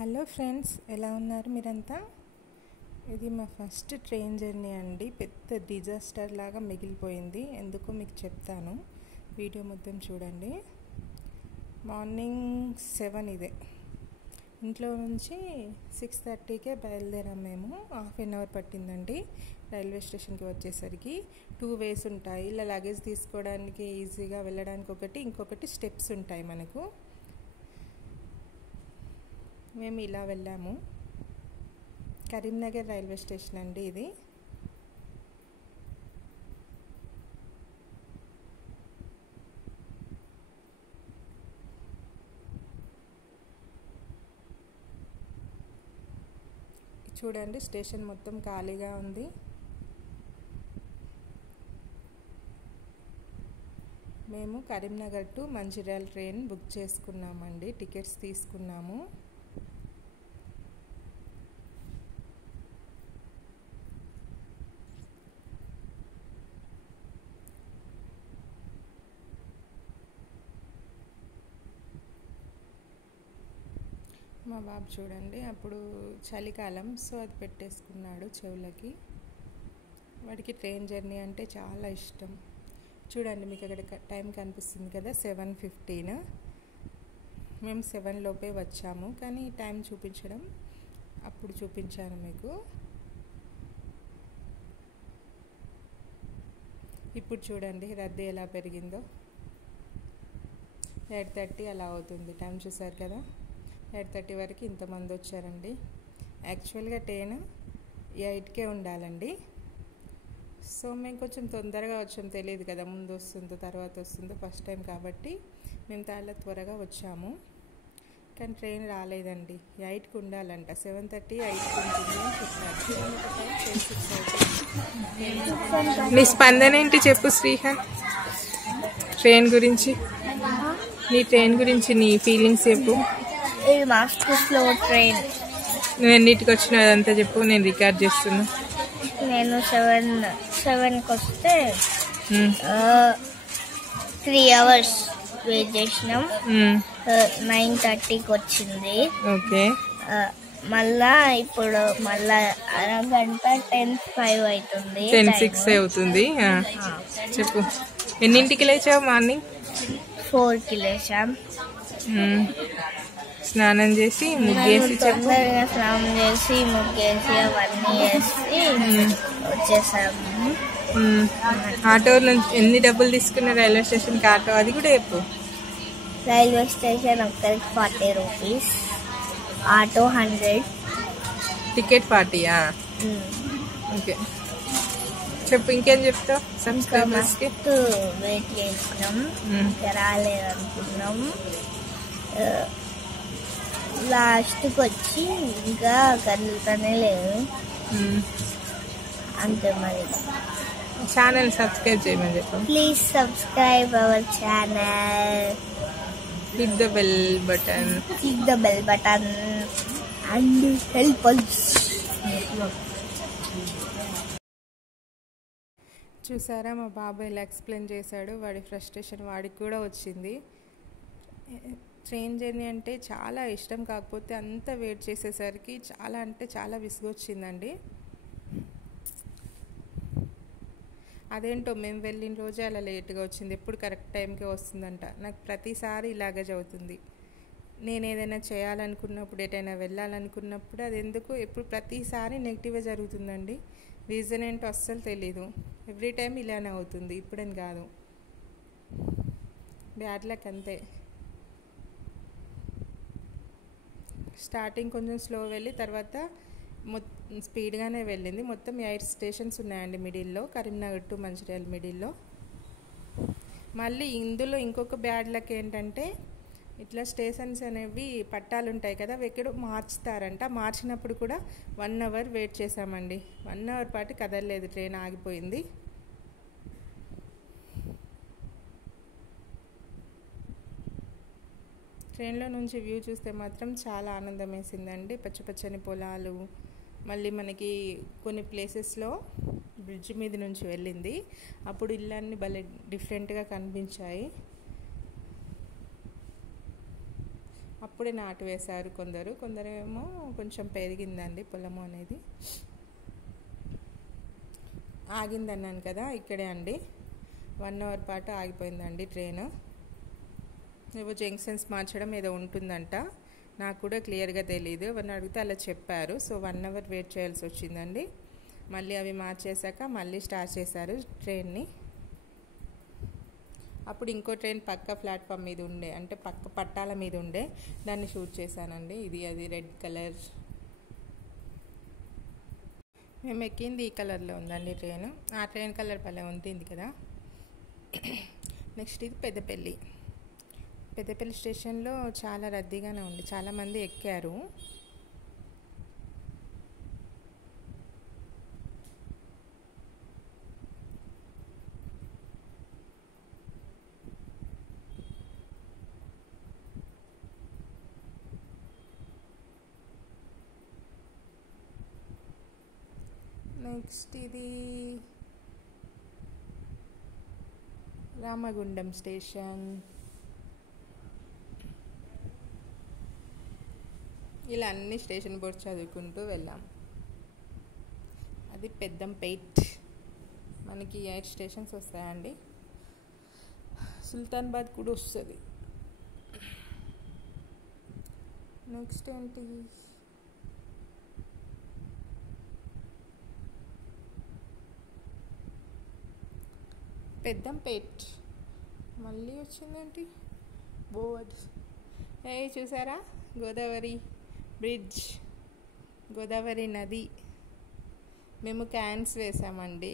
Hello friends, ఎలా ఉన్నారు మీరంతా? ఇది మా ఫస్ట్ ట్రైన్ జర్నీ అండి. పెద్ద డిజాస్టర్ లాగా మిగిలిపోయింది. ఎందుకో మీకు చెప్తాను, వీడియో మొత్తం చూడండి. మార్నింగ్ 7 ఇదే. ఇంట్లో నుంచి 6:30కే బయలుదేరాం మేము. హాఫ్ అన్ అవర్ పట్టిందండి రైల్వే స్టేషన్కి వచ్చేసరికి. 2 వేస్ ఉంటాయి. ఇలా లగేజ్ తీసుకోవడానికి ఈజీగా వెళ్ళడానికి ఒకటి, ఇంకొకటి స్టెప్స్ ఉంటాయి మనకు. మేము ఇలా వెళ్ళాము. కరీంనగర్ రైల్వే స్టేషన్ అండి ఇది. చూడండి, స్టేషన్ మొత్తం ఖాళీగా ఉంది. మేము Karimnagar to Mancherial train book చేసుకున్నామండి. టికెట్స్ తీసుకున్నాము. మా బాబు చూడండి, అప్పుడు చలికాలం, సో అది పెట్టేసుకున్నాడు చెవులకి. వాడికి ట్రైన్ జర్నీ అంటే చాలా ఇష్టం. చూడండి, మీకు అక్కడ టైం కనిపిస్తుంది కదా, 7:15. మేము 7 లోపే వచ్చాము, కానీ టైం చూపించడం అప్పుడు చూపించాను మీకు. ఇప్పుడు చూడండి రద్దీ ఎలా పెరిగిందో. 8:30 అలా అవుతుంది. టైం చూసారు కదా, 8:30 వరకు ఇంతమంది వచ్చారండి. యాక్చువల్గా ట్రైన్ 8కే ఉండాలండి. సో మేము కొంచెం తొందరగా వచ్చాం. తెలియదు కదా ముందు వస్తుందో తర్వాత వస్తుందో, ఫస్ట్ టైం కాబట్టి మేము చాలా త్వరగా వచ్చాము. కానీ ట్రైన్ రాలేదండి. 8కి ఉండాలంట. 7:30 8కి ఉంటుంది అని చెప్పారు. నీ స్పందన ఏంటి చెప్పు శ్రీహాన్, ట్రైన్ గురించి. నీ ట్రైన్ గురించి నీ ఫీలింగ్స్ చెప్పు. ఇది మాస్టర్ స్లో ట్రైన్. నువ్వు ఎన్నిటికి వచ్చినావు అదంతా చెప్పు, నేను రికార్డ్ చేస్తున్నా. నేను 7కి వస్తే 3 hours వెయిట్ చేసినాం. 9:30కి వచ్చింది. ఓకే. ఇప్పుడు అరగంట 10:05 అవుతుంది. 10:06 అవుతుంది. చెప్పు, ఎన్నింటికి లేచావు? మార్నింగ్ 4కి లేచాం. స్నానం చేసి ముగ్గేసి తొందరగా స్నానం చేసి ముగ్గేసి అవన్నీ వేసి వచ్చేసాము. ఆటో నుంచి ఎన్ని డబ్బులు తీసుకున్నా రైల్వే స్టేషన్కి ఆటో, అది కూడా చెప్పు. రైల్వే స్టేషన్ ఒక్కరికి 40 రూపీస్, ఆటో 100, టికెట్ 40. ఓకే, చెప్పు, ఇంకేం చెప్తావు సబ్స్క్రైబర్స్కి? వెయిట్ చేసినాం, రాలేదనుకున్నాం. లాస్ట్కి వచ్చి ఇంకా కదులుతూనే లేదు. అంతే. మరి ఛానల్ సబ్స్క్రైబ్ చేయమని చెప్పు. Please subscribe our channel, hit the bell button, and help us. చూసారా మా బాబాయ్ ఎలా ఎక్స్ప్లెయిన్ చేశాడు. వాడి ఫ్రస్ట్రేషన్ వాడికి కూడా వచ్చింది. ట్రైన్ జర్నీ అంటే చాలా ఇష్టం, కాకపోతే అంత వెయిట్ చేసేసరికి చాలా అంటే చాలా విసుగొచ్చిందండి. అదేంటో మేము వెళ్ళిన రోజే అలా లేట్గా వచ్చింది. ఎప్పుడు కరెక్ట్ టైంకే వస్తుందంట. నాకు ప్రతిసారి ఇలాగే చదువుతుంది. నేను ఏదైనా చేయాలనుకున్నప్పుడు, ఎటైనా వెళ్ళాలనుకున్నప్పుడు అది ఎందుకు ఎప్పుడు ప్రతిసారి నెగిటివ్గా జరుగుతుందండి. రీజన్ ఏంటో అస్సలు తెలీదు. ఎవ్రీ టైం ఇలానే అవుతుంది. ఇప్పుడని కాదు, బ్యాడ్ లక్ అంతే. స్టార్టింగ్ కొంచెం స్లో వెళ్ళి తర్వాత స్పీడ్గానే వెళ్ళింది. మొత్తం 8 స్టేషన్స్ ఉన్నాయండి మిడిల్లో, కరీంనగర్ టు మంచిర్యాల మిడిల్లో. మళ్ళీ ఇందులో ఇంకొక బ్యాడ్ లక్ ఏంటంటే, ఇట్లా స్టేషన్స్ అనేవి పట్టాలు ఉంటాయి కదా, అవి ఎక్కడో మార్చుతారంట. మార్చినప్పుడు కూడా 1 hour వెయిట్ చేసామండి. 1 hour పాటు కదలలేదు, ట్రైన్ ఆగిపోయింది. ట్రైన్లో నుంచి వ్యూ చూస్తే మాత్రం చాలా ఆనందం వేసిందండి. పచ్చపచ్చని పొలాలు, మళ్ళీ మనకి కొన్ని ప్లేసెస్లో బ్రిడ్జ్ మీద నుంచి వెళ్ళింది. అప్పుడు ఇళ్ళన్నీ భలే డిఫరెంట్గా కనిపించాయి. అప్పుడే నాటు వేశారు కొందరేమో కొంచెం పెరిగిందండి పొలము అనేది. ఆగిందన్నాను కదా, ఇక్కడే అండి 1 అవర్ పాటు ఆగిపోయిందండి ట్రైన్. ఏవో జంక్షన్స్ మార్చడం ఏదో ఉంటుందంట, నాకు కూడా క్లియర్గా తెలియదు. ఎవరిని అడిగితే అలా చెప్పారు. సో 1 అవర్ వెయిట్ చేయాల్సి వచ్చిందండి. మళ్ళీ అవి మార్చేశాక మళ్ళీ స్టార్ట్ చేశారు ట్రైన్ని. అప్పుడు ఇంకో ట్రైన్ పక్క ప్లాట్ఫామ్ మీద ఉండే, అంటే పక్క పట్టాల మీద ఉండే, దాన్ని షూట్ చేశానండి. అది రెడ్ కలర్. మేము ఎక్కింది ఈ కలర్లో ఉందండి ట్రైన్. ఆ ట్రైన్ కలర్ భలే ఉంటుంది కదా. నెక్స్ట్ ఇది పెద్దపల్లి స్టేషన్లో చాలా రద్దీగానే ఉంది, చాలామంది ఎక్కారు. నెక్స్ట్ ఇది రామగుండం స్టేషన్. ఇలా అన్ని స్టేషన్ బోర్డు చదువుకుంటూ వెళ్ళాం. అది పెద్దంపేట్. మనకి 8 స్టేషన్స్ వస్తాయండి. సుల్తానాబాద్ కూడా వస్తుంది. నెక్స్ట్ ఏంటి, పెద్దంపేట్. మళ్ళీ వచ్చిందేంటి, బోర్డ్. చూసారా, గోదావరి బ్రిడ్జ్, గోదావరి నది. మేము క్యాన్స్ వేసామండి.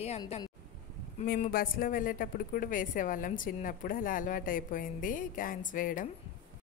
మేము బస్సులో వెళ్ళేటప్పుడు కూడా వేసేవాళ్ళం చిన్నప్పుడు, అలా అలవాటు అయిపోయింది క్యాన్స్ వేయడం.